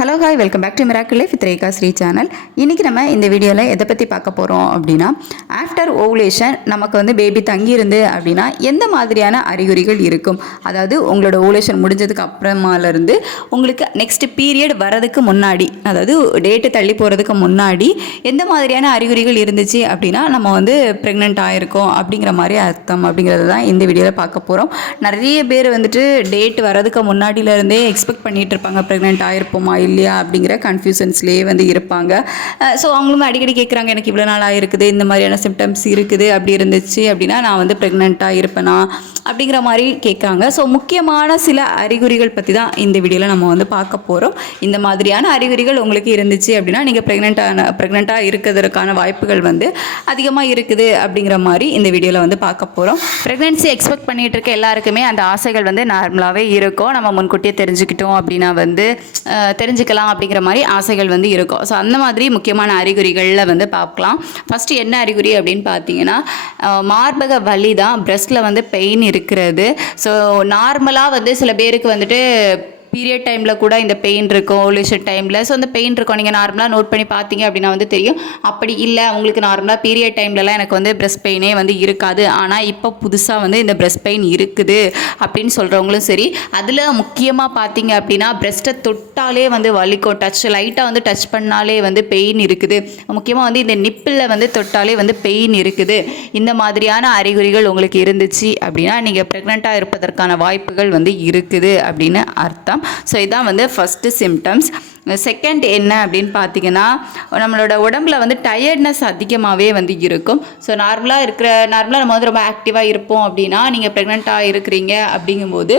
Hello hi welcome back to miracle life with Rekha Sri channel இன்றைக்கி நம்ம இந்த வீடியோவில் எதை பற்றி பார்க்க போகிறோம் அப்படின்னா ஆஃப்டர் ஓவுலேஷன் நமக்கு வந்து பேபி தங்கியிருந்து அப்படின்னா எந்த மாதிரியான அறிகுறிகள் இருக்கும்? அதாவது உங்களோட ஓவுலேஷன் முடிஞ்சதுக்கு அப்புறமாலேருந்து உங்களுக்கு நெக்ஸ்ட் பீரியட் வரதுக்கு முன்னாடி அதாவது டேட்டு தள்ளி போகிறதுக்கு முன்னாடி எந்த மாதிரியான அறிகுறிகள் இருந்துச்சு அப்படின்னா நம்ம வந்து ப்ரெக்னென்ட் ஆகிருக்கோம் அப்படிங்கிற மாதிரி அர்த்தம் அப்படிங்கிறது தான் இந்த வீடியோவில் பார்க்க போகிறோம் நிறைய பேர் வந்துட்டு டேட் வரதுக்கு முன்னாடியிலேருந்தே எக்ஸ்பெக்ட் பண்ணிகிட்டு இருப்பாங்க. ப்ரெக்னென்ட் ஆகிருப்போமா இல்லையா அப்படிங்கிற கன்ஃபியூசன்ஸ்லேயே வந்து இருப்பாங்க. ஸோ அவங்களும் அடிக்கடி கேட்குறாங்க எனக்கு இவ்வளோ நாள் ஆயிருக்குது இந்த மாதிரியான சிம்டம்ஸ் இருக்குது அப்படி இருந்துச்சு அப்படின்னா நான் வந்து ப்ரெக்னெண்ட்டாக இருப்பேனா? அப்படிங்கிற மாதிரி கேட்குறாங்க ஸோ முக்கியமான சில அறிகுறிகள் பற்றி தான் இந்த வீடியோவில் நம்ம வந்து பார்க்க போகிறோம் இந்த மாதிரியான அறிகுறிகள் உங்களுக்கு இருந்துச்சு அப்படின்னா நீங்கள் ப்ரெக்னெண்ட்டான ப்ரெக்னெண்ட்டாக இருக்கிறதுக்கான வாய்ப்புகள் வந்து அதிகமாக இருக்குது அப்படிங்கிற மாதிரி இந்த வீடியோவில் வந்து பார்க்க போகிறோம் ப்ரெக்னென்சி எக்ஸ்பெக்ட் பண்ணிட்டு இருக்க எல்லாருக்குமே அந்த ஆசைகள் வந்து நார்மலாகவே இருக்கும். நம்ம முன்கூட்டியே தெரிஞ்சுக்கிட்டோம் அப்படின்னா வந்து தெரிஞ்சு தெரிஞ்சுக்கலாம் அப்படிங்கிற மாதிரி ஆசைகள் வந்து இருக்கும். ஸோ அந்த மாதிரி முக்கியமான அறிகுறிகளில் வந்து பார்க்கலாம். ஃபஸ்ட்டு என்ன அறிகுறி அப்படின்னு பார்த்தீங்கன்னா மார்பக வலி தான் பிரஸ்ட்டில் வந்து பெயின் இருக்கிறது. ஸோ நார்மலாக வந்து சில பேருக்கு வந்துட்டு பீரியட் டைமில் கூட இந்த பெயின் இருக்கும் ஓலியூஷன் டைமில் ஸோ அந்த பெயின் இருக்கும். நீங்கள் நார்மலாக நோட் பண்ணி பார்த்தீங்க அப்படின்னா வந்து தெரியும். அப்படி இல்லை உங்களுக்கு நார்மலாக பீரியட் டைம்லலாம் எனக்கு வந்து பிரஸ்ட் பெயினே வந்து இருக்காது. ஆனால் இப்போ புதுசாக வந்து இந்த பிரஸ்ட் பெயின் இருக்குது அப்படின்னு சொல்கிறவங்களும் சரி. அதில் முக்கியமாக பார்த்தீங்க அப்படின்னா பிரஸ்ட்டை தொட்டாலே வந்து வலிக்கும். டச் லைட்டாக வந்து டச் பண்ணாலே வந்து பெயின் இருக்குது. முக்கியமாக வந்து இந்த நிப்பிளில் வந்து தொட்டாலே வந்து பெயின் இருக்குது. இந்த மாதிரியான அறிகுறிகள் உங்களுக்கு இருந்துச்சு அப்படின்னா நீங்கள் ப்ரெக்னெண்ட்டாக இருப்பதற்கான வாய்ப்புகள் வந்து இருக்குது அப்படின்னு அர்த்தம். ஸோ இதான் வந்து ஃபஸ்ட்டு சிம்டம்ஸ் செகண்ட் என்ன அப்படின்னு பார்த்தீங்கன்னா நம்மளோட உடம்புல வந்து டயர்ட்னஸ் அதிகமாகவே வந்து இருக்கும். ஸோ நார்மலாக இருக்கிற நார்மலாக நம்ம வந்து ரொம்ப ஆக்டிவாக இருப்போம் அப்படின்னா நீங்கள் ப்ரெக்னெண்ட்டாக இருக்கிறீங்க அப்படிங்கும்போது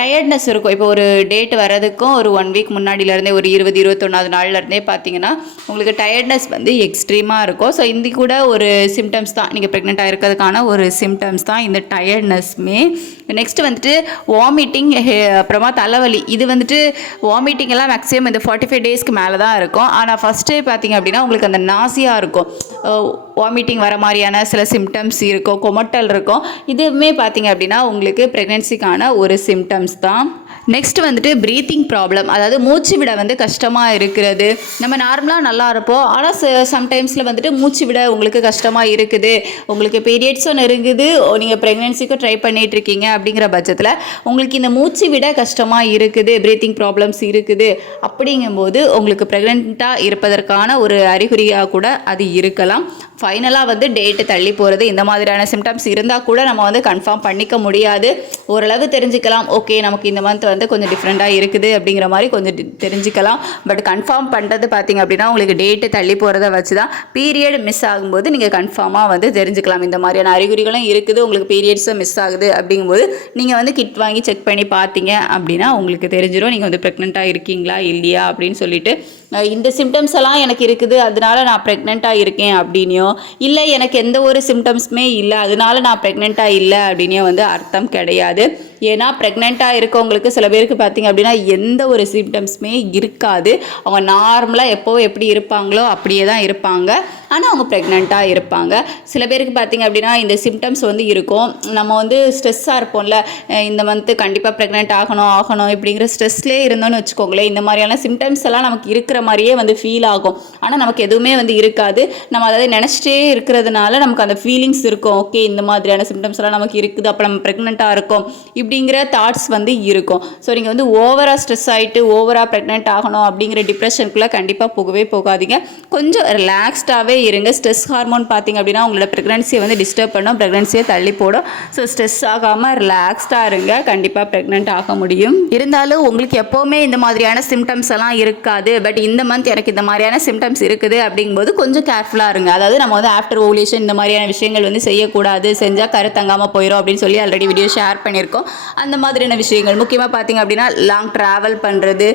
டயர்ட்னஸ் இருக்கும். இப்போ ஒரு டேட் வரதுக்கும் ஒரு ஒன் வீக் முன்னாடியிலேருந்தே ஒரு இருபது இருபத்தொன்னாவது நாள்லேருந்தே பார்த்தீங்கன்னா உங்களுக்கு டயர்ட்னஸ் வந்து எக்ஸ்ட்ரீமாக இருக்கும். ஸோ இந்த கூட ஒரு சிம்டம்ஸ் தான். நீங்கள் ப்ரெக்னெண்ட்டாக இருக்கிறதுக்கான ஒரு சிம்டம்ஸ் தான் இந்த டயர்ட்னஸ்மே நெக்ஸ்ட் வந்துட்டு வாமிட்டிங் அப்புறமா தலைவலி. இது வந்துட்டு வாமிட்டிங் எல்லாம் மேக்ஸிமம் இந்த ஃபார்ட்டி ஃபைவ் டேஸ்க்கு மேலே தான் இருக்கும் ஆனால் ஃபஸ்ட்டே பார்த்தீங்க அப்படின்னா உங்களுக்கு அந்த நாசியாக இருக்கும். வாமிட்டிங் வர மாதிரியான சில சிம்டம்ஸ் இருக்கும் கொமட்டல் இருக்கும். இதுவுமே பார்த்தீங்க அப்படின்னா உங்களுக்கு ப்ரெக்னென்சிக்கான ஒரு சிம்டம்ஸ் தான். நெக்ஸ்ட் வந்துட்டு ப்ரீத்திங் ப்ராப்ளம் அதாவது மூச்சு விட வந்து கஷ்டமாக இருக்கிறது. நம்ம நார்மலாக நல்லா இருப்போம். ஆனால் சம்டைம்ஸில் வந்துட்டு மூச்சு விட உங்களுக்கு கஷ்டமாக இருக்குது. உங்களுக்கு பீரியட்ஸும் நெருங்குது நீங்கள் ப்ரெக்னென்சிக்கும் ட்ரை பண்ணிகிட்டு இருக்கீங்க அப்படிங்கிற பட்சத்தில் உங்களுக்கு இந்த மூச்சு விட கஷ்டமாக இருக்குது ப்ரீத்திங் ப்ராப்ளம்ஸ் இருக்குது. அப்படிங்கும்போது உங்களுக்கு ப்ரெக்னெண்ட்டாக இருப்பதற்கான ஒரு அறிகுறியாக கூட அது இருக்கலாம். ஃபைனலாக வந்து டேட்டு தள்ளி போகிறது இந்த மாதிரியான சிம்டம்ஸ் இருந்தால் கூட நம்ம வந்து கன்ஃபார்ம் பண்ணிக்க முடியாது. ஓரளவு தெரிஞ்சுக்கலாம். ஓகே நமக்கு இந்த மந்த் வந்து கொஞ்சம் டிஃப்ரெண்ட்டாக இருக்குது அப்படிங்கிற மாதிரி கொஞ்சம் தெரிஞ்சுக்கலாம். பட் கன்ஃபார்ம் பண்ணுறது பார்த்தீங்க அப்படின்னா உங்களுக்கு டேட்டு தள்ளி போகிறத வச்சு தான் பீரியட் மிஸ் ஆகும்போது நீங்கள் கன்ஃபார்மாக வந்து தெரிஞ்சுக்கலாம். இந்த மாதிரியான அறிகுறிகளும் இருக்குது. உங்களுக்கு பீரியட்ஸும் மிஸ் ஆகுது அப்படிங்கும்போது நீங்கள் வந்து கிட் வாங்கி செக் பண்ணி பார்த்தீங்க அப்படின்னா உங்களுக்கு தெரிஞ்சிடும் நீங்கள் வந்து ப்ரெக்னெண்ட்டாக இருக்கீங்களா இல்லையா அப்படின்னு சொல்லிட்டு. இந்த சிம்டம்ஸ் எல்லாம் எனக்கு இருக்குது. அதனால நான் ப்ரெக்னெண்ட்டாக இருக்கேன் அப்படின்னியோ? இல்லை எனக்கு எந்த ஒரு சிம்டம்ஸுமே இல்லை. அதனால நான் ப்ரெக்னெண்ட்டாக இல்லை அப்படின்னே வந்து அர்த்தம் கிடையாது. ஏன்னா ப்ரெக்னெண்ட்டாக இருக்கவங்களுக்கு சில பேருக்கு பார்த்தீங்க அப்படின்னா எந்த ஒரு சிம்டம்ஸுமே இருக்காது. அவங்க நார்மலாக எப்போவும் எப்படி இருப்பாங்களோ அப்படியே தான் இருப்பாங்க. ஆனால் அவங்க ப்ரெக்னெண்ட்டாக இருப்பாங்க. சில பேருக்கு பார்த்தீங்க அப்படின்னா இந்த சிம்டம்ஸ் வந்து இருக்கும். நம்ம வந்து ஸ்ட்ரெஸ்ஸாக இருப்போம்ல. இந்த மந்த்து கண்டிப்பாக ப்ரெக்னென்ட் ஆகணும் ஆகணும் இப்படிங்கிற ஸ்ட்ரெஸ்லேயே இருந்தோம்னு வச்சுக்கோங்களேன். இந்த மாதிரியான சிம்டம்ஸ் எல்லாம் நமக்கு இருக்கிற மாதிரியே வந்து ஃபீல் ஆகும். ஆனால் நமக்கு எதுவுமே வந்து இருக்காது. நம்ம அதாவது நினச்சிட்டே இருக்கிறதுனால நமக்கு அந்த ஃபீலிங்ஸ் இருக்கும். ஓகே இந்த மாதிரியான சிம்டம்ஸ் எல்லாம் நமக்கு இருக்குது. அப்போ நம்ம ப்ரெக்னெண்ட்டாக இருக்கோம். இப்படிங்கிற தாட்ஸ் வந்து இருக்கும். ஸோ நீங்கள் வந்து ஓவராக ஸ்ட்ரெஸ் ஆகிட்டு ஓவராக ப்ரெக்னென்ட் ஆகணும் அப்படிங்கிற டிப்ரெஷனுக்குள்ளே கண்டிப்பாக போகவே போகாதீங்க. கொஞ்சம் ரிலாக்ஸ்டாகவே இருங்க. ஸ்ட்ரெஸ் ஹார்மோன் பார்த்தீங்க அப்படின்னா உங்களோட ப்ரெக்னன்சியை வந்து டிஸ்டர்ப் பண்ணும். ப்ரெக்னன்சியை தள்ளி போடும். ஸோ ஸ்ட்ரெஸ் ஆகாமல் ரிலாக்ஸ்டாக இருங்க. கண்டிப்பாக ப்ரெக்னென்ட் ஆக முடியும். இருந்தாலும் உங்களுக்கு எப்போவுமே இந்த மாதிரியான சிம்டம்ஸ் எல்லாம் இருக்காது. பட் இந்த மந்த் எனக்கு இந்த மாதிரியான சிம்டம்ஸ் இருக்குது அப்படிங்கும்போது கொஞ்சம் கேர்ஃபுல்லாக இருங்க. அதாவது நம்ம வந்து ஆஃப்டர் ஓவலேஷன் இந்த மாதிரியான விஷயங்கள் வந்து செய்யக்கூடாது. செஞ்சால் கருத்தங்காமல் போயிடும் அப்படின்னு சொல்லி ஆல்ரெடி வீடியோ ஷேர் பண்ணியிருக்கோம். அந்த மாதிரியான விஷயங்கள். முக்கியமாக பார்த்தீங்க அப்படின்னா லாங் ட்ராவல் பண்ணுறது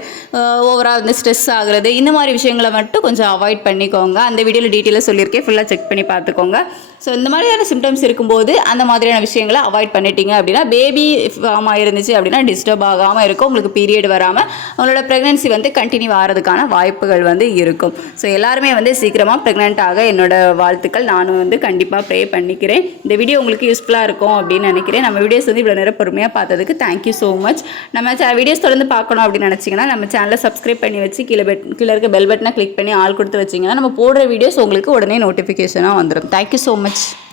ஓவரால் வந்து ஸ்ட்ரெஸ் ஆகுறது இந்த மாதிரி விஷயங்களை மட்டும் கொஞ்சம் அவாய்ட் பண்ணிக்கோங்க. அந்த வீடியோவில் டீட்டெயிலாக சொல்லியிருக்கேன். ஃபுல்லாக செக் பண்ணி பார்த்துக்கோங்க. ஸோ இந்த மாதிரியான சிம்டம்ஸ் இருக்கும்போது அந்த மாதிரியான விஷயங்களை அவாய்ட் பண்ணிட்டீங்க அப்படின்னா பேபி ஃபார்ம் ஆயிருந்துச்சு அப்படின்னா டிஸ்டர்ப் ஆகாமல் இருக்கும். உங்களுக்கு பீரியட் வராமல் உங்களோட ப்ரெக்னென்சி வந்து கண்டினியூ ஆகிறதுக்கான வாய்ப்புகள் வந்து இருக்கும். ஸோ எல்லாருமே வந்து சீக்கிரமாக ப்ரெக்னென்ட் ஆக என்னோட வாழ்த்துக்கள். நானும் வந்து கண்டிப்பாக ப்ரே பண்ணிக்கிறேன். இந்த வீடியோ உங்களுக்கு யூஸ்ஃபுல்லாக இருக்கும் அப்படின்னு நினைக்கிறேன். நம்ம வீடியோஸ் வந்து இவ்வளோ நேரம் பொறுமையாக பார்த்ததுக்கு தேங்க்யூ ஸோ மச் நம்ம வீடியோஸ் தொடர்ந்து பார்க்கணும் அப்படின்னு நினச்சிங்கன்னா நம்ம சேனலை சப்ஸ்கிரைப் பண்ணி வச்சு கீழே பெட் கீழே இருக்க பெல் பட்டனை கிளிக் பண்ணி ஆள் கொடுத்து வச்சிங்கன்னா நம்ம போடுற வீடியோஸ் உங்களுக்கு உடனே நோட்டிஃபிகேஷனாக வந்துடும் தேங்க்யூ ஸோ மச் much.